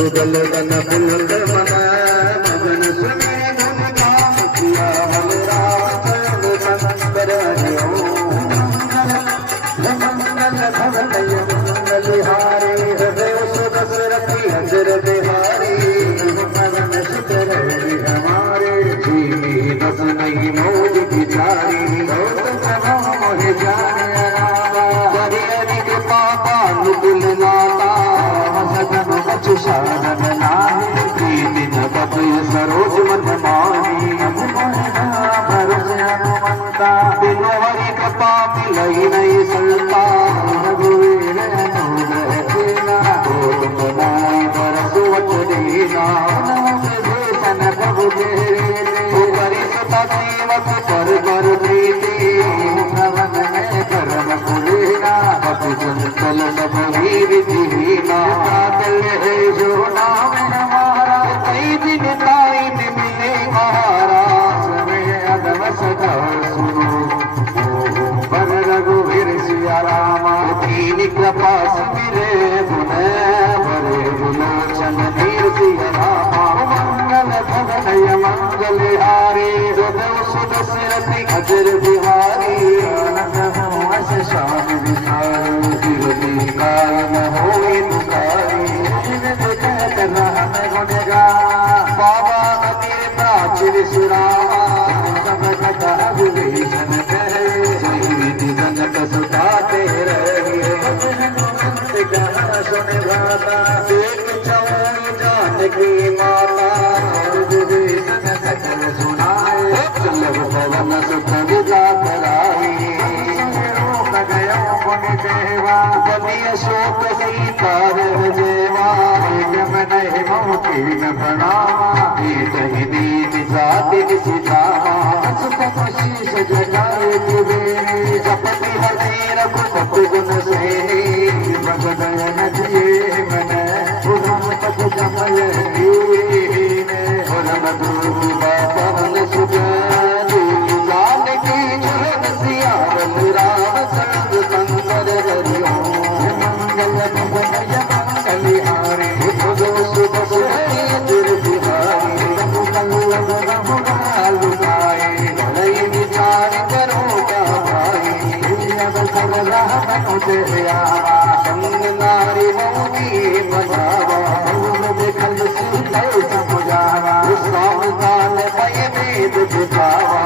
जुगल gun बुलंद मना मगन सुने गुण गान किया बलराम मंगल भवन मंगल हारे हृदय सुदशरथी हजर बिहारी मगन शुक्र हमारे जी बस नहीं मौज बिचारी मोह जाने पापा नुकुल नाता शानन नाही प्रीति न बपय सरोज मन मानी भरस हनुमंता बिनु हरि कृपा मिलई नहीं सलता रघुवीर अनुग्रह देना बोल बनाई बरस वच देना देशन प्रभु तेरे करी सता सेवक कर प्रीति भवन में करम कुलेना पति चंचल सब ही विधिहीना जो नाम हमारा कई दिन ताई मिले महाराज में अदब सदा सुनो पर रघुवीर सिया रामा दीन कृपा मिले गुने बड़े विलोचन वीर सिया रामा मंगल भवन मंगल हारे हृदय सुदशरथी अजर बिहारी आनंद हो अस शाम विचारो शिवजी काल न होई तुकारी बाबा अमीर प्राचीर सुरामा सब कथा विभीषण कहे जीवित जनक सुताते रहे सुन गाता एक चौर जानकी माता विभीषण सकल सुनाए चल पवन सुख विदा कराई देवा बलिय शोक सीता जेवा नहीं मोती न प्रणामा कहीं दीन जाति सीतामा सुख खुशी से जगाए कुबेरी जपति हरि रघुपति गुण सेनी भगदयन दिए मन उधम पद कमल लीने उधम दूबा पवन सुख जानकी झुलन सिया राम संग संगर हरिओ मंगल भवन मंगल हारे संग नारी मोदी बजावा देखल समझावा स्वामी काल भय वेद दिखावा